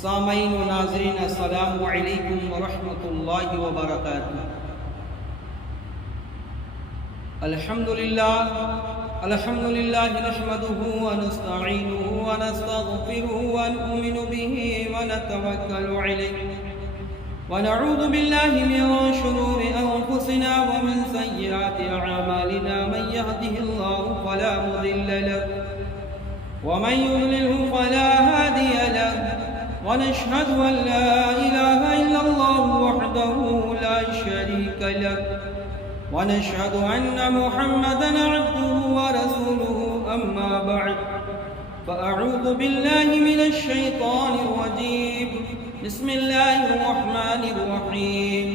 سامعین و ناظرین السلام علیکم ورحمۃ اللہ وبرکاتہ۔ الحمدللہ نحمده ونستعینه ونستغفره ونؤمن به ونتوکل علیہ ونعوذ باللہ من شرور انفسنا ومن سیئات اعمالنا، من يهده اللہ فلا مضل له ومن يضلله فلا هادي له، ونشهد أن لا إله إلا الله وحده لا شريك له، ونشهد أن محمدا عبده ورسوله، أما بعد فأعوذ بالله من الشيطان الرجيم، بسم الله الرحمن الرحيم،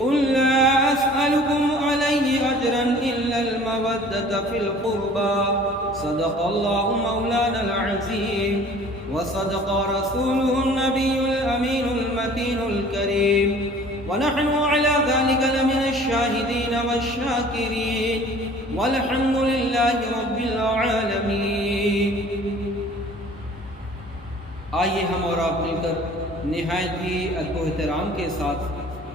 قل لا أسألكم عليه أجرا إلا المودة في القربى، صدق الله مولانا العظيم وصدق رسوله النبي الأمين المتين الكريم، ونحن على ذلك لمن الشاهدين والشاكرين، والحمد لله رب العالمين۔ آئیے ہم اور آپ مل کر نہایت ہی ادب و احترام کے ساتھ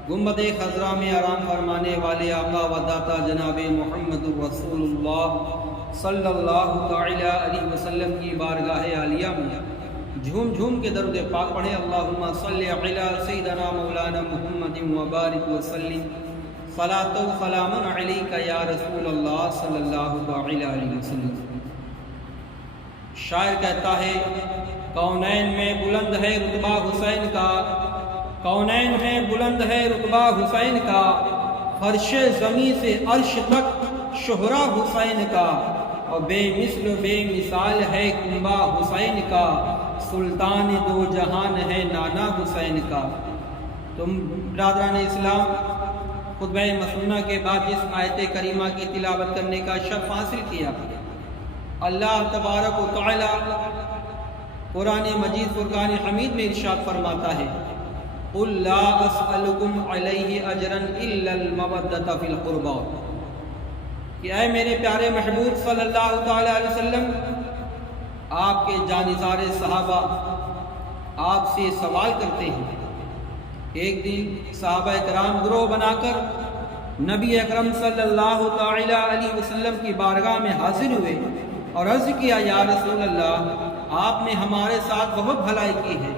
گنبد خضرا میں آرام فرمانے والے آقا و داتا جناب محمد رسول اللہ صلی اللہ تعالی علیہ وسلم کی بارگاہ عالیہ میں جھوم جھوم کے درود پاک پڑھیں۔ اللہم صلی علی سیدنا مولانا محمد وبارک وسلم، صلاۃ و سلام علیک یا رسول اللہ صلی اللہ تعالی علیہ وسلم۔ شاعر کہتا ہے کونین میں بلند ہے رتبہ حسین کا، کونین میں بلند ہے رتبہ حسین کا، فرش زمیں سے عرش تک شہرا حسین کا، اور بے مثل و بے مثال ہے کنبہ حسین کا، سلطان دو جہان ہے نانا حسین کا۔ تم برادران اسلام، خطبہ مسنونہ کے بعد جس آیت کریمہ کی تلاوت کرنے کا شرف حاصل کیا، اللہ تبارک و تعالی قرآن مجید فرقان حمید میں ارشاد فرماتا ہے قُلْ لَا أَسْأَلُكُمْ عَلَيْهِ أَجْرًا إِلَّا الْمَوَدَّةَ فِي الْقُرْبَى، کہ اے میرے پیارے محبوب صلی اللہ تعالی علیہ وسلم، آپ کے جانثار صحابہ آپ سے سوال کرتے ہیں۔ ایک دن صحابہ کرام گروہ بنا کر نبی اکرم صلی اللہ تعالی علیہ وسلم کی بارگاہ میں حاضر ہوئے اور عرض کیا، یا رسول اللہ، آپ نے ہمارے ساتھ بہت بھلائی کی ہے،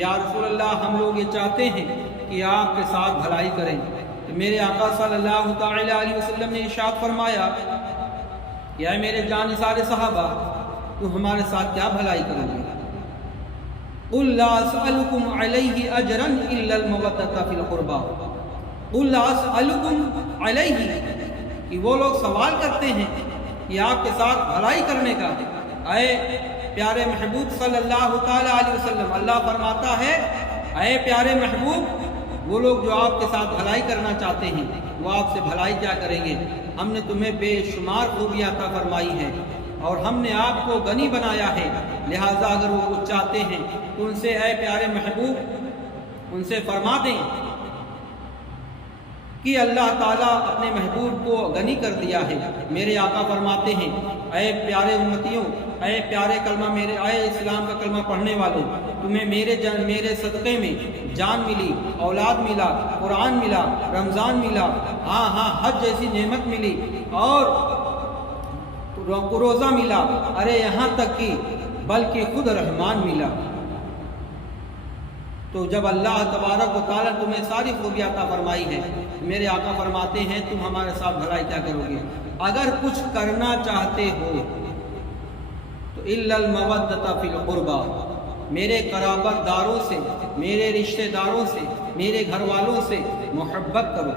یا رسول اللہ، ہم لوگ یہ چاہتے ہیں کہ آپ کے ساتھ بھلائی کریں۔ تو میرے آقا صلی اللہ تعالی علیہ وسلم نے ارشاد فرمایا کہ اے میرے جانثار صحابہ، تو ہمارے ساتھ کیا بھلائی کرو گے؟ قُلْ لَا أَسْأَلُكُمْ عَلَيْهِ أَجْرًا إِلَّا الْمَوَدَّةَ فِي الْقُرْبَى، قُلْ لَا أَسْأَلُكُمْ عَلَيْهِ، کہ وہ لوگ سوال کرتے ہیں کہ آپ کے ساتھ بھلائی کرنے کا۔ اے پیارے محبوب صلی اللہ تعالی علیہ وسلم، اللہ فرماتا ہے اے پیارے محبوب، وہ لوگ جو آپ کے ساتھ بھلائی کرنا چاہتے ہیں وہ آپ سے بھلائی کیا کریں گے؟ ہم نے تمہیں بے شمار خوبیاں عطا فرمائی ہیں اور ہم نے آپ کو غنی بنایا ہے، لہٰذا اگر وہ کچھ چاہتے ہیں تو ان سے اے پیارے محبوب ان سے فرما دیں کہ اللہ تعالیٰ اپنے محبوب کو غنی کر دیا ہے۔ میرے آقا فرماتے ہیں اے پیارے امتیوں، اے پیارے کلمہ میرے، اے اسلام کا کلمہ پڑھنے والوں، تمہیں میرے صدقے میں جان ملی، اولاد ملا، قرآن ملا، رمضان ملا، ہاں حج جیسی نعمت ملی، اور روزہ ملا، ارے یہاں تک کہ بلکہ خود رحمان ملا۔ تو جب اللہ تبارک و تعالیٰ تمہیں ساری خوبیاں عطا فرمائی ہے، میرے آقا فرماتے ہیں تم ہمارے ساتھ بھلائی کیا کرو گے؟ اگر کچھ کرنا چاہتے ہو تو اِلَّا الْمَوَدَّةَ فِي الْقُرْبَى، میرے قرابت داروں سے، میرے رشتہ داروں سے، میرے گھر والوں سے محبت کرو۔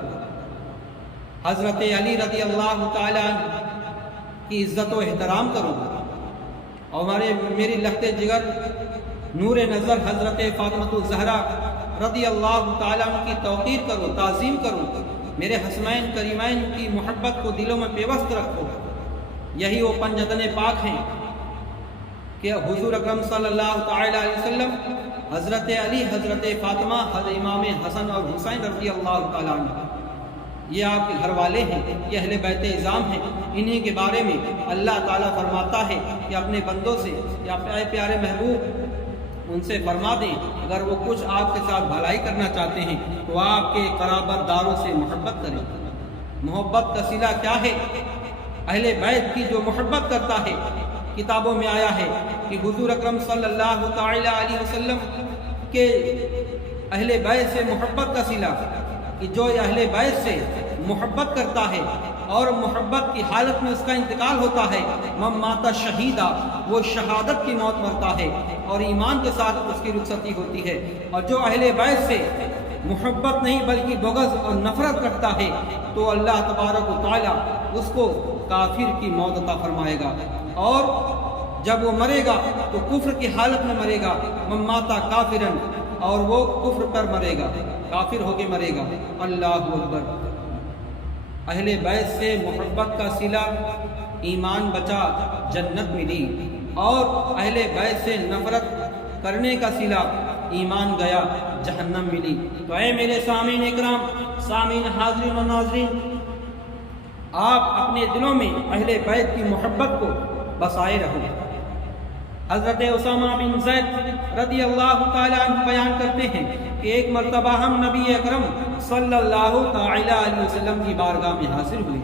حضرت علی رضی اللہ تعالیٰ کی عزت و احترام کرو، اور میری لخت جگر نور نظر حضرت فاطمہ الزہرا رضی اللہ تعالیٰ عنہ کی توقیر کرو، تعظیم کرو، میرے حسنین کریمین کی محبت کو دلوں میں پیوست رکھو۔ یہی وہ پنجتن پاک ہیں کہ حضور اکرم صلی اللہ تعالی علیہ وسلم، حضرت علی، حضرت فاطمہ، حضرت امام حسن اور حسین رضی اللہ تعالیٰ عنہ، یہ آپ کے گھر والے ہیں، یہ اہل بیت اعظام ہیں۔ انہی کے بارے میں اللہ تعالیٰ فرماتا ہے کہ اپنے بندوں سے، یا پیارے محبوب ان سے فرما دیں اگر وہ کچھ آپ کے ساتھ بھلائی کرنا چاہتے ہیں تو آپ کے قرابت داروں سے محبت کریں۔ محبت کا صلہ کیا ہے؟ اہل بیت کی جو محبت کرتا ہے، کتابوں میں آیا ہے کہ حضور اکرم صلی اللہ تعالی علیہ وسلم کے اہل بیت سے محبت کا صلہ، کہ جو اہل بیت سے محبت کرتا ہے اور محبت کی حالت میں اس کا انتقال ہوتا ہے، من مات شہیدہ، وہ شہادت کی موت مرتا ہے اور ایمان کے ساتھ اس کی رخصتی ہوتی ہے۔ اور جو اہل بیت سے محبت نہیں بلکہ بغض اور نفرت کرتا ہے تو اللہ تبارک و تعالی اس کو کافر کی موت عطا فرمائے گا، اور جب وہ مرے گا تو کفر کی حالت میں مرے گا، من مات کافرن، اور وہ کفر پر مرے گا، کافر ہو کے مرے گا۔ اللہ اکبر۔ اہل بیت سے محبت کا صلہ ایمان بچا، جنت ملی، اور اہل بیت سے نفرت کرنے کا صلہ ایمان گیا، جہنم ملی۔ تو اے میرے سامعین اکرام، سامعین حاضرین و ناظرین، آپ اپنے دلوں میں اہل بیت کی محبت کو بسائے رہو۔ حضرت اسامہ بن زید رضی اللہ تعالی عنہ بیان کرتے ہیں کہ ایک مرتبہ ہم نبی اکرم صلی اللہ تعالی علیہ وسلم کی بارگاہ میں حاضر ہوئے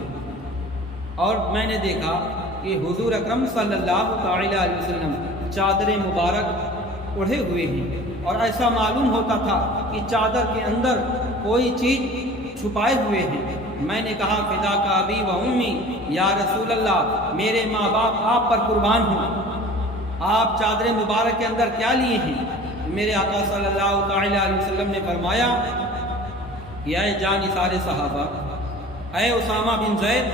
اور میں نے دیکھا کہ حضور اکرم صلی اللہ تعالی علیہ وسلم چادر مبارک اڑھے ہوئے ہیں، اور ایسا معلوم ہوتا تھا کہ چادر کے اندر کوئی چیز چھپائے ہوئے ہیں۔ میں نے کہا فدا کا ابی و امی، یا رسول اللہ، میرے ماں باپ آپ پر قربان ہوں، آپ چادر مبارک کے اندر کیا لیے ہیں؟ میرے آقا صلی اللہ تعالی علیہ وسلم نے فرمایا کہ اے جان سارے صحابہ، اے اسامہ بن زید،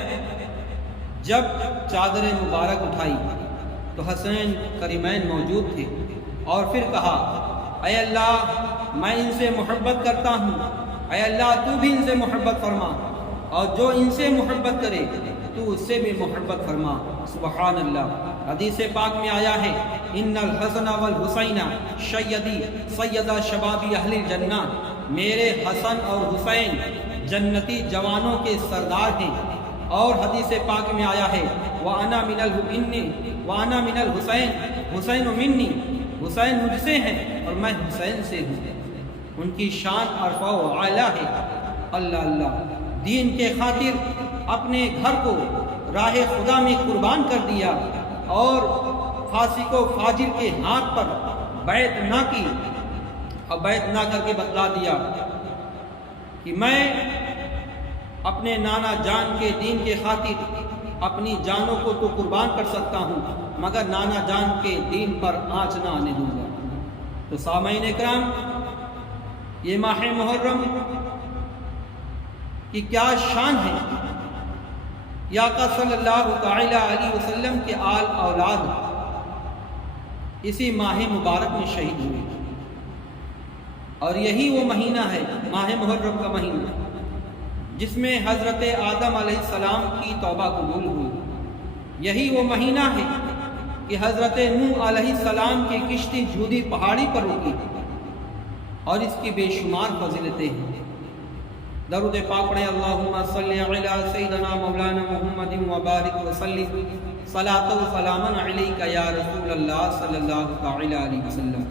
جب چادر مبارک اٹھائی تو حسین کریمین موجود تھے، اور پھر کہا اے اللہ میں ان سے محبت کرتا ہوں، اے اللہ تو بھی ان سے محبت فرما، اور جو ان سے محبت کرے تو اس سے بھی محبت فرما۔ سبحان اللہ۔ حدیث پاک میں آیا ہے ان الحسن والحسین سیدی سیدہ شبابی اہل الجنہ، میرے حسن اور حسین جنتی جوانوں کے سردار ہیں۔ اور حدیث پاک میں آیا ہے وَأَنَا مِنَ الْحُسَيْنِ حسین منی، حسین مجھ سے ہیں اور میں حسین سے ہوں۔ ان کی شان عرفہ و اعلیٰ ہے۔ اللہ اللہ، دین کے خاطر اپنے گھر کو راہ خدا میں قربان کر دیا، اور فاسق و فاجر کے ہاتھ پر بیعت نہ کی، اور بیعت نہ کر کے بتلا دیا کہ میں اپنے نانا جان کے دین کے خاطر اپنی جانوں کو تو قربان کر سکتا ہوں مگر نانا جان کے دین پر آنچ نہ آنے دوں گا۔ تو سامعین اکرام، یہ ماہ محرم کی کیا شان ہے! یا آقا صلی اللہ تعالی علیہ وسلم کے آل اولاد اسی ماہ مبارک میں شہید ہوئے، اور یہی وہ مہینہ ہے، ماہ محرم کا مہینہ، جس میں حضرت آدم علیہ السلام کی توبہ قبول ہوئی۔ یہی وہ مہینہ ہے کہ حضرت نوح علیہ السلام کی کشتی جھودی پہاڑی پر رکی، اور اس کی بے شمار فضیلتیں ہیں۔ درود پاک پڑھیں، اللہم صلی علی سیدنا مولانا محمد وبارک وسلم، صلاۃ و سلاما علیک یا رسول اللہ صلی اللہ تعالی علیہ وسلم۔